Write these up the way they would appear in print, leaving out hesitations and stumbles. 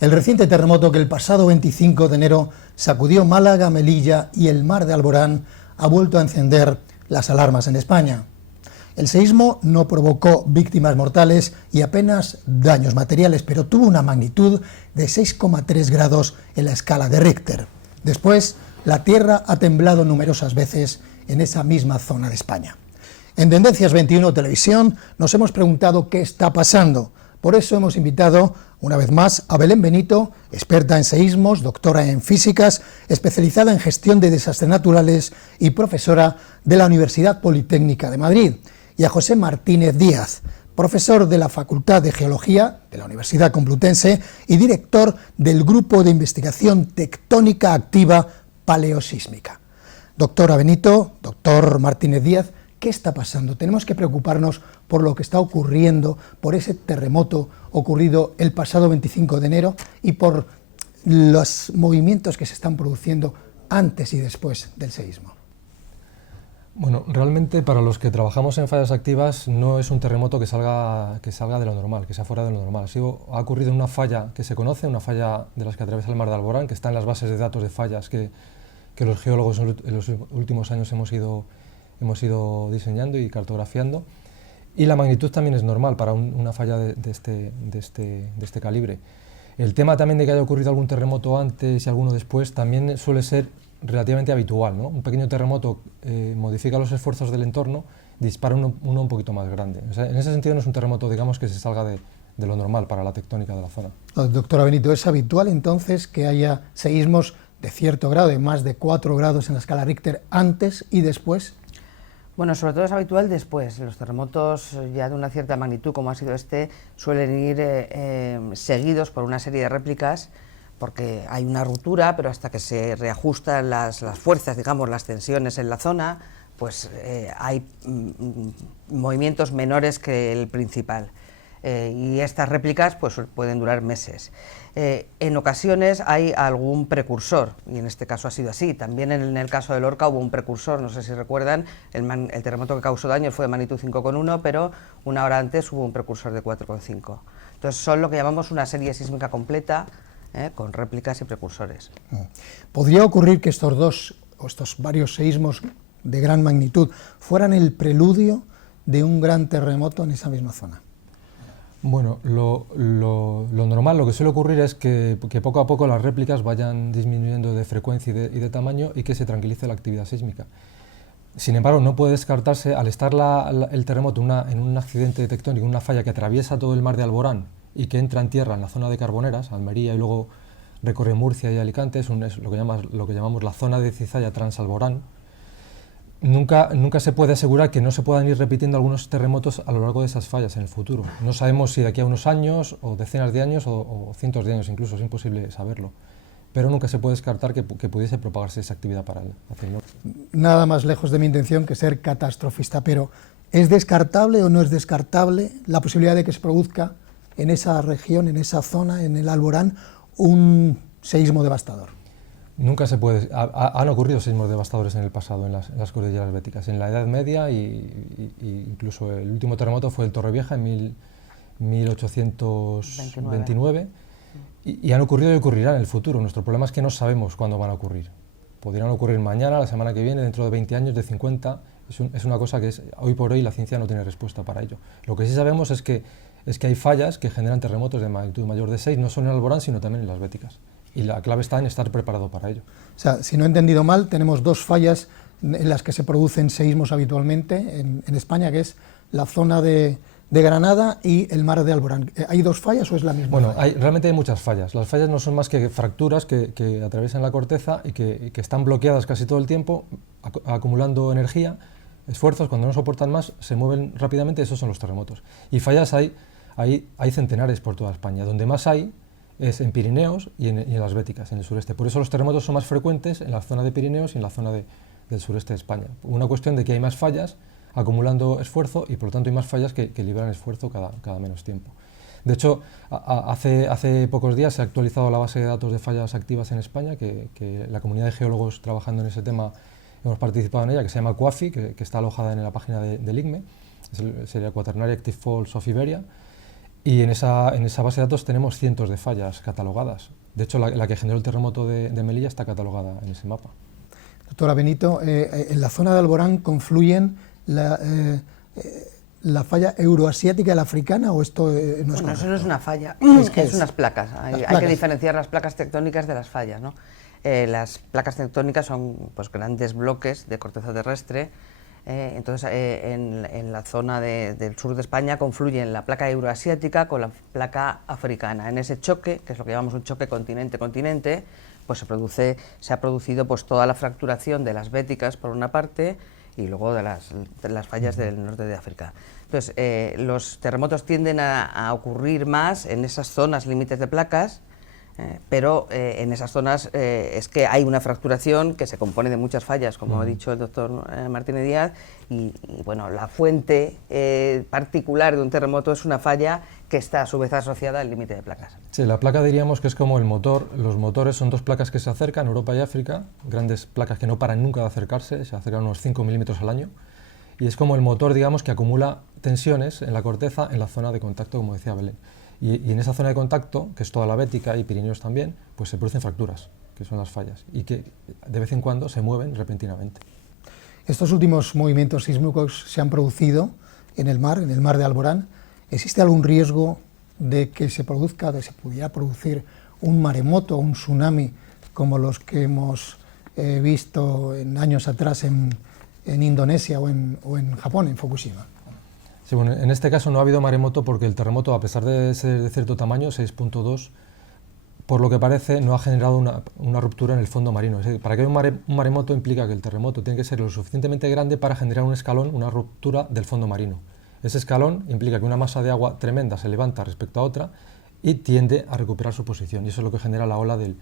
El reciente terremoto que el pasado 25 de enero sacudió Málaga, Melilla y el mar de Alborán ha vuelto a encender las alarmas en España. El seísmo no provocó víctimas mortales y apenas daños materiales, pero tuvo una magnitud de 6,3 grados en la escala de Richter. Después, la tierra ha temblado numerosas veces en esa misma zona de España. En Tendencias 21 Televisión nos hemos preguntado qué está pasando. Por eso hemos invitado una vez más a Belén Benito, experta en seísmos, doctora en físicas, especializada en gestión de desastres naturales y profesora de la Universidad Politécnica de Madrid, y a José Martínez Díaz, profesor de la Facultad de Geología de la Universidad Complutense y director del Grupo de Investigación Tectónica Activa Paleosísmica. Doctora Benito, doctor Martínez Díaz, ¿qué está pasando? Tenemos que preocuparnos por lo que está ocurriendo, por ese terremoto ocurrido el pasado 25 de enero y por los movimientos que se están produciendo antes y después del seísmo. Bueno, realmente para los que trabajamos en fallas activas no es un terremoto que salga de lo normal, que sea fuera de lo normal. Ha ocurrido en una falla que se conoce, una falla de las que atraviesa el mar de Alborán, que está en las bases de datos de fallas que los geólogos en los últimos años hemos ido diseñando y cartografiando, y la magnitud también es normal para una falla de este calibre. El tema también de que haya ocurrido algún terremoto antes y alguno después también suele ser relativamente habitual, ¿no? Un pequeño terremoto modifica los esfuerzos del entorno, dispara uno un poquito más grande. O sea, en ese sentido no es un terremoto, digamos, que se salga de lo normal para la tectónica de la zona. Doctora Benito, ¿es habitual entonces que haya seísmos de cierto grado, de más de 4 grados en la escala Richter, antes y después? Bueno, sobre todo es habitual después. Los terremotos ya de una cierta magnitud, como ha sido este, suelen ir seguidos por una serie de réplicas, porque hay una ruptura, pero hasta que se reajustan las fuerzas, digamos, las tensiones en la zona, pues hay movimientos menores que el principal. Y estas réplicas pues pueden durar meses. En ocasiones hay algún precursor, y en este caso ha sido así. También en el caso de Lorca hubo un precursor, no sé si recuerdan, el terremoto que causó daño fue de magnitud 5,1, pero una hora antes hubo un precursor de 4,5. Entonces son lo que llamamos una serie sísmica completa, con réplicas y precursores. ¿Podría ocurrir que estos varios seísmos de gran magnitud fueran el preludio de un gran terremoto en esa misma zona? Bueno, lo normal, lo que suele ocurrir es que poco a poco las réplicas vayan disminuyendo de frecuencia y de tamaño y que se tranquilice la actividad sísmica. Sin embargo, no puede descartarse, al estar el terremoto en un accidente tectónico, una falla que atraviesa todo el mar de Alborán y que entra en tierra en la zona de Carboneras, Almería, y luego recorre Murcia y Alicante, es lo que llamamos la zona de cizalla transalborán. Nunca se puede asegurar que no se puedan ir repitiendo algunos terremotos a lo largo de esas fallas en el futuro. No sabemos si de aquí a unos años, o decenas de años, o cientos de años incluso, es imposible saberlo. Pero nunca se puede descartar que pudiese propagarse esa actividad hacia el norte. Nada más lejos de mi intención que ser catastrofista, pero ¿es descartable o no es descartable la posibilidad de que se produzca en esa región, en esa zona, en el Alborán, un seísmo devastador? Nunca se puede. Han ocurrido seísmos devastadores en el pasado, en las cordilleras béticas, en la Edad Media y incluso el último terremoto fue el Torrevieja en 1829. Y han ocurrido y ocurrirán en el futuro. Nuestro problema es que no sabemos cuándo van a ocurrir. Podrían ocurrir mañana, la semana que viene, dentro de 20 años, de 50. Es una cosa que hoy por hoy la ciencia no tiene respuesta para ello. Lo que sí sabemos es que hay fallas que generan terremotos de magnitud mayor de 6, no solo en Alborán, sino también en las béticas. Y la clave está en estar preparado para ello. O sea, si no he entendido mal, tenemos dos fallas en las que se producen seísmos habitualmente en España, que es la zona de Granada y el mar de Alborán. ¿Hay dos fallas o es la misma? Bueno, falla? Realmente hay muchas fallas. Las fallas no son más que fracturas que atraviesan la corteza y que están bloqueadas casi todo el tiempo, acumulando energía, esfuerzos. Cuando no soportan más, se mueven rápidamente. Esos son los terremotos. Y fallas hay centenares por toda España. Donde más hay es en Pirineos y en las Béticas, en el sureste. Por eso los terremotos son más frecuentes en la zona de Pirineos y en la zona del sureste de España. Una cuestión de que hay más fallas acumulando esfuerzo y por lo tanto hay más fallas que liberan esfuerzo cada menos tiempo. De hecho, hace pocos días se ha actualizado la base de datos de fallas activas en España, que la comunidad de geólogos trabajando en ese tema hemos participado en ella, que se llama CUAFI, que está alojada en la página del ICME, sería Quaternary Active Faults of Iberia. Y en esa base de datos tenemos cientos de fallas catalogadas. De hecho, la que generó el terremoto de Melilla está catalogada en ese mapa. Doctora Benito, en la zona de Alborán confluyen la falla euroasiática y la africana, ¿o esto no es correcto? Eso no es una falla, es unas placas. Hay que diferenciar las placas tectónicas de las fallas, ¿no? Las placas tectónicas son pues, grandes bloques de corteza terrestre. Entonces, en la zona del sur de España confluyen la placa euroasiática con la placa africana. En ese choque, que es lo que llamamos un choque continente-continente, pues se ha producido pues, toda la fracturación de las béticas, por una parte, y luego de las fallas del norte de África. Entonces, los terremotos tienden a ocurrir más en esas zonas límites de placas, pero en esas zonas es que hay una fracturación que se compone de muchas fallas, como ha dicho el doctor Martínez Díaz, y bueno, la fuente particular de un terremoto es una falla que está a su vez asociada al límite de placas. Sí, la placa diríamos que es como el motor. Los motores son dos placas que se acercan, Europa y África, grandes placas que no paran nunca de acercarse, se acercan unos 5 milímetros al año, y es como el motor, digamos, que acumula tensiones en la corteza en la zona de contacto, como decía Belén. Y en esa zona de contacto, que es toda la bética y Pirineos también, pues se producen fracturas, que son las fallas, y que de vez en cuando se mueven repentinamente. Estos últimos movimientos sísmicos se han producido en el mar de Alborán. ¿Existe algún riesgo de que se pudiera producir un maremoto, un tsunami, como los que hemos visto en años atrás en Indonesia o en Japón, en Fukushima? Sí, bueno, en este caso no ha habido maremoto porque el terremoto, a pesar de ser de cierto tamaño, 6.2, por lo que parece, no ha generado una ruptura en el fondo marino. Es decir, para que haya un maremoto implica que el terremoto tiene que ser lo suficientemente grande para generar un escalón, una ruptura del fondo marino. Ese escalón implica que una masa de agua tremenda se levanta respecto a otra y tiende a recuperar su posición, y eso es lo que genera la ola del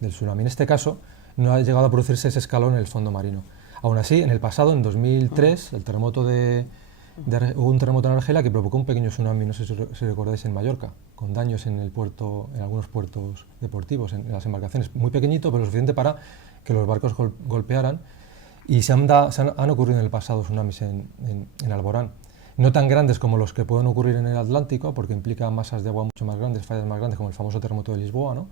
tsunami. En este caso, no ha llegado a producirse ese escalón en el fondo marino. Aún así, en el pasado, en 2003, hubo un terremoto en Argelia que provocó un pequeño tsunami, no sé si recordáis, en Mallorca, con daños en el puerto, en algunos puertos deportivos, en las embarcaciones. Muy pequeñito, pero lo suficiente para que los barcos golpearan, y han ocurrido en el pasado tsunamis en Alborán. No tan grandes como los que pueden ocurrir en el Atlántico, porque implican masas de agua mucho más grandes, fallas más grandes, como el famoso terremoto de Lisboa, ¿no?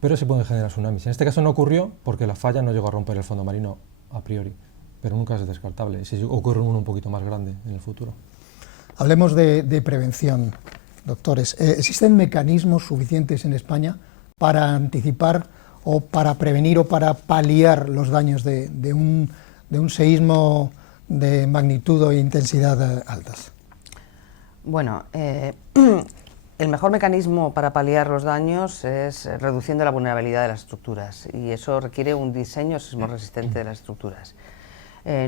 Pero se pueden generar tsunamis. En este caso no ocurrió porque la falla no llegó a romper el fondo marino a priori, pero nunca es descartable, si ocurre uno un poquito más grande en el futuro. Hablemos de prevención, doctores. ¿Existen mecanismos suficientes en España para anticipar o para prevenir o para paliar los daños de un seísmo de magnitud e intensidad altas? Bueno, el mejor mecanismo para paliar los daños es reduciendo la vulnerabilidad de las estructuras, y eso requiere un diseño sismo resistente de las estructuras.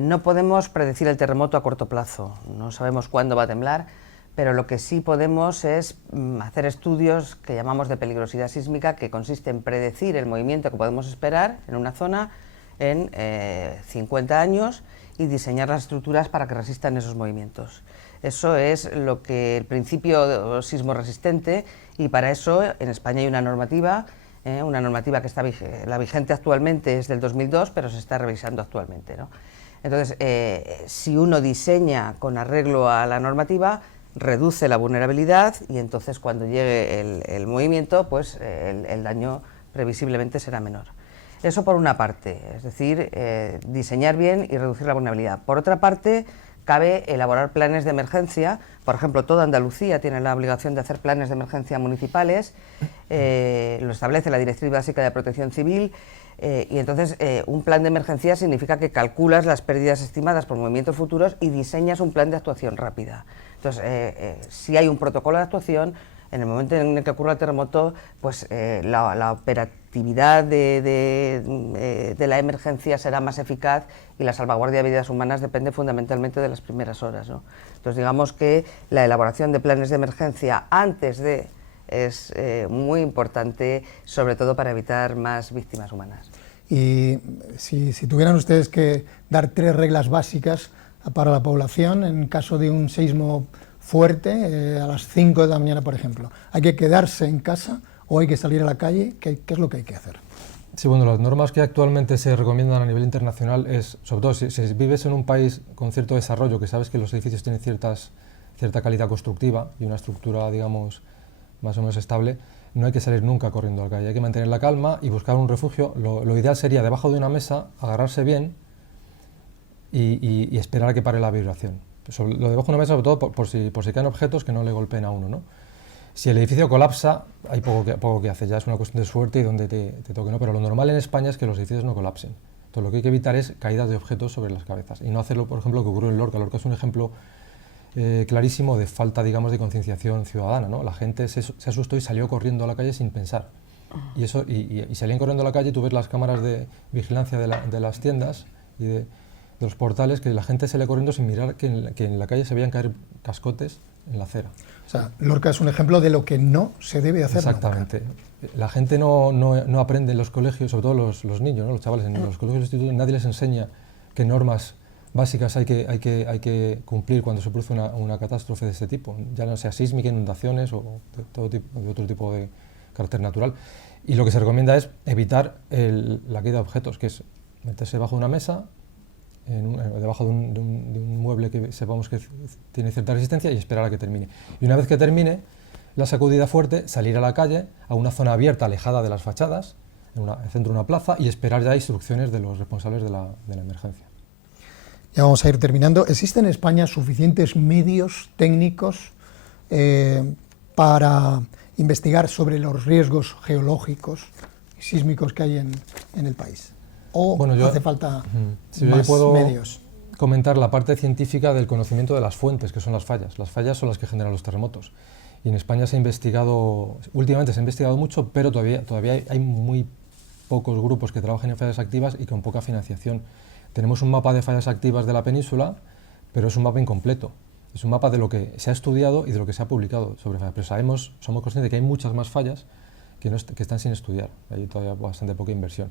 No podemos predecir el terremoto a corto plazo, no sabemos cuándo va a temblar, pero lo que sí podemos es hacer estudios que llamamos de peligrosidad sísmica, que consiste en predecir el movimiento que podemos esperar en una zona en 50 años y diseñar las estructuras para que resistan esos movimientos. Eso es el principio sismo resistente, y para eso en España hay una normativa que está la vigente actualmente es del 2002, pero se está revisando actualmente, ¿no? Entonces, si uno diseña con arreglo a la normativa, reduce la vulnerabilidad, y entonces cuando llegue el movimiento, pues el daño previsiblemente será menor. Eso por una parte, es decir, diseñar bien y reducir la vulnerabilidad. Por otra parte, cabe elaborar planes de emergencia. Por ejemplo, toda Andalucía tiene la obligación de hacer planes de emergencia municipales, lo establece la Directriz Básica de Protección Civil, y entonces un plan de emergencia significa que calculas las pérdidas estimadas por movimientos futuros y diseñas un plan de actuación rápida. Entonces, si hay un protocolo de actuación, en el momento en el que ocurra el terremoto, pues la operatividad de la emergencia será más eficaz, y la salvaguardia de vidas humanas depende fundamentalmente de las primeras horas, ¿no? Entonces, digamos que la elaboración de planes de emergencia es muy importante, sobre todo para evitar más víctimas humanas. Y si tuvieran ustedes que dar 3 reglas básicas para la población en caso de un seísmo fuerte, a las 5 de la mañana, por ejemplo, ¿hay que quedarse en casa o hay que salir a la calle? ¿Qué es lo que hay que hacer? Sí, bueno, las normas que actualmente se recomiendan a nivel internacional es, sobre todo si vives en un país con cierto desarrollo, que sabes que los edificios tienen cierta calidad constructiva y una estructura, digamos, más o menos estable, no hay que salir nunca corriendo a la calle, hay que mantener la calma y buscar un refugio. Lo ideal sería debajo de una mesa, agarrarse bien y esperar a que pare la vibración. Lo debajo de una mesa, sobre todo por si caen objetos que no le golpeen a uno, ¿no? Si el edificio colapsa, hay poco que hacer, ya es una cuestión de suerte y donde te toque, ¿no? Pero lo normal en España es que los edificios no colapsen. Entonces lo que hay que evitar es caídas de objetos sobre las cabezas y no hacerlo, por ejemplo, lo que ocurrió en Lorca. Lorca es un ejemplo clarísimo de falta, digamos, de concienciación ciudadana, ¿no? La gente se asustó y salió corriendo a la calle sin pensar. Y salían corriendo a la calle, tú ves las cámaras de vigilancia de las tiendas y de los portales, que la gente salía corriendo sin mirar que en la calle se veían caer cascotes en la acera. O sea, Lorca es un ejemplo de lo que no se debe hacer. Exactamente. Nunca. La gente no aprende en los colegios, sobre todo los niños, ¿no? Los chavales, en los colegios e institutos nadie les enseña qué normas básicas hay que cumplir cuando se produce una catástrofe de este tipo, ya no sea sísmica, inundaciones o de otro tipo de carácter natural. Y lo que se recomienda es evitar la caída de objetos, que es meterse debajo de una mesa, debajo de un mueble que sepamos que tiene cierta resistencia y esperar a que termine. Y una vez que termine la sacudida fuerte, salir a la calle, a una zona abierta, alejada de las fachadas, en el centro de una plaza, y esperar ya instrucciones de los responsables de la emergencia. Ya vamos a ir terminando. ¿Existen en España suficientes medios técnicos para investigar sobre los riesgos geológicos y sísmicos que hay en el país? ¿O hace falta más medios? Comentar la parte científica del conocimiento de las fuentes, que son las fallas. Las fallas son las que generan los terremotos. Y en España últimamente se ha investigado mucho, pero todavía hay muy pocos grupos que trabajan en fallas activas y con poca financiación. Tenemos un mapa de fallas activas de la península, pero es un mapa incompleto. Es un mapa de lo que se ha estudiado y de lo que se ha publicado sobre fallas. Pero somos conscientes de que hay muchas más fallas que están sin estudiar. Hay todavía bastante poca inversión.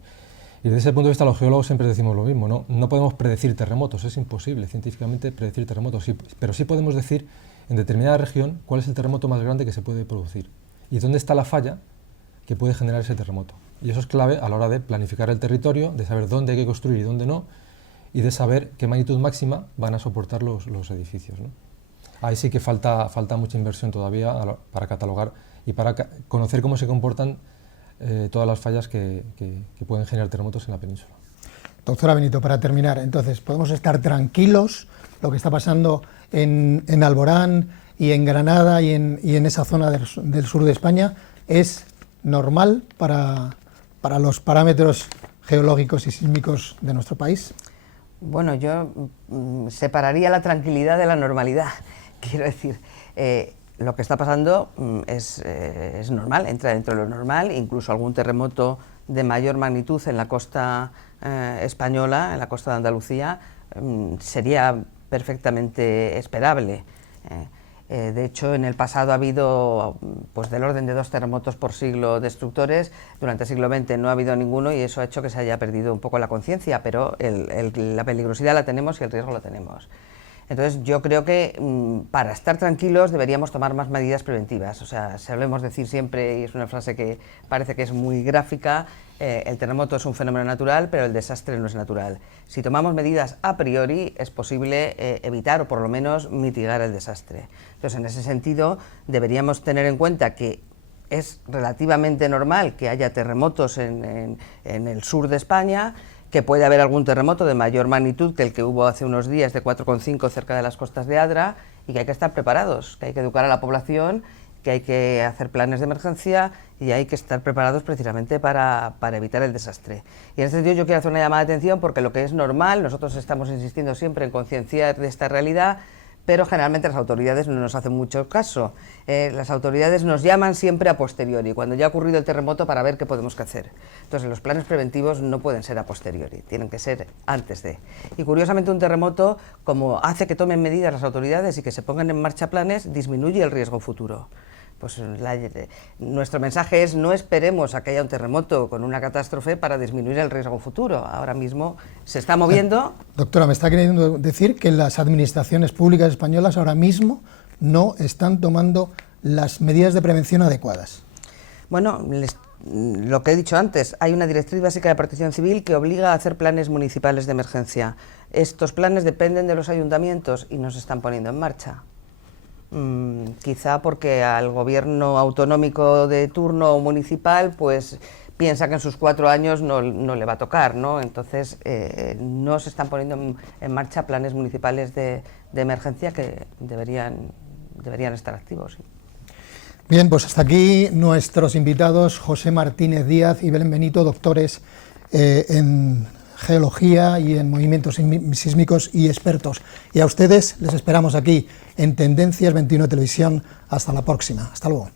Y desde ese punto de vista los geólogos siempre decimos lo mismo, ¿no? No podemos predecir terremotos, es imposible científicamente predecir terremotos, pero sí podemos decir en determinada región cuál es el terremoto más grande que se puede producir y dónde está la falla que puede generar ese terremoto. Y eso es clave a la hora de planificar el territorio, de saber dónde hay que construir y dónde no, y de saber qué magnitud máxima van a soportar los edificios, ¿no? Ahí sí que falta mucha inversión todavía para catalogar y para conocer cómo se comportan todas las fallas que pueden generar terremotos en la península. Doctora Benito, para terminar, entonces, ¿podemos estar tranquilos lo que está pasando en Alborán y en Granada y en esa zona del sur de España? ¿Es normal para los parámetros geológicos y sísmicos de nuestro país? Bueno, yo separaría la tranquilidad de la normalidad. Quiero decir, lo que está pasando es normal, entra dentro de lo normal, incluso algún terremoto de mayor magnitud en la costa española, en la costa de Andalucía, sería perfectamente esperable. De hecho, en el pasado ha habido pues, del orden de 2 terremotos por siglo destructores. Durante el siglo XX no ha habido ninguno y eso ha hecho que se haya perdido un poco la conciencia, pero la peligrosidad la tenemos y el riesgo lo tenemos. Entonces, yo creo que para estar tranquilos deberíamos tomar más medidas preventivas. O sea, solemos decir siempre, y es una frase que parece que es muy gráfica, el terremoto es un fenómeno natural, pero el desastre no es natural. Si tomamos medidas a priori, es posible evitar o por lo menos mitigar el desastre. Entonces, en ese sentido, deberíamos tener en cuenta que es relativamente normal que haya terremotos en el sur de España, que puede haber algún terremoto de mayor magnitud que el que hubo hace unos días de 4,5 cerca de las costas de Adra, y que hay que estar preparados, que hay que educar a la población, que hay que hacer planes de emergencia y hay que estar preparados precisamente para evitar el desastre. Y en este sentido yo quiero hacer una llamada de atención porque lo que es normal, nosotros estamos insistiendo siempre en concienciar de esta realidad, pero generalmente las autoridades no nos hacen mucho caso. Las autoridades nos llaman siempre a posteriori, cuando ya ha ocurrido el terremoto, para ver qué podemos hacer. Entonces los planes preventivos no pueden ser a posteriori, tienen que ser antes de. Y curiosamente un terremoto, como hace que tomen medidas las autoridades y que se pongan en marcha planes, disminuye el riesgo futuro. Pues nuestro mensaje es: no esperemos a que haya un terremoto con una catástrofe para disminuir el riesgo futuro. Ahora mismo se está moviendo. Doctora, ¿me está queriendo decir que las administraciones públicas españolas ahora mismo no están tomando las medidas de prevención adecuadas? Bueno, lo que he dicho antes, hay una directriz básica de protección civil que obliga a hacer planes municipales de emergencia. Estos planes dependen de los ayuntamientos y no se están poniendo en marcha. Quizá porque al gobierno autonómico de turno o municipal, pues piensa que en sus 4 años no le va a tocar, ¿no? Entonces no se están poniendo en marcha planes municipales de emergencia que deberían estar activos. Sí. Bien, pues hasta aquí nuestros invitados José Martínez Díaz y Belén Benito, doctores en geología y en movimientos sísmicos y expertos. Y a ustedes les esperamos aquí en Tendencias 21 Televisión. Hasta la próxima. Hasta luego.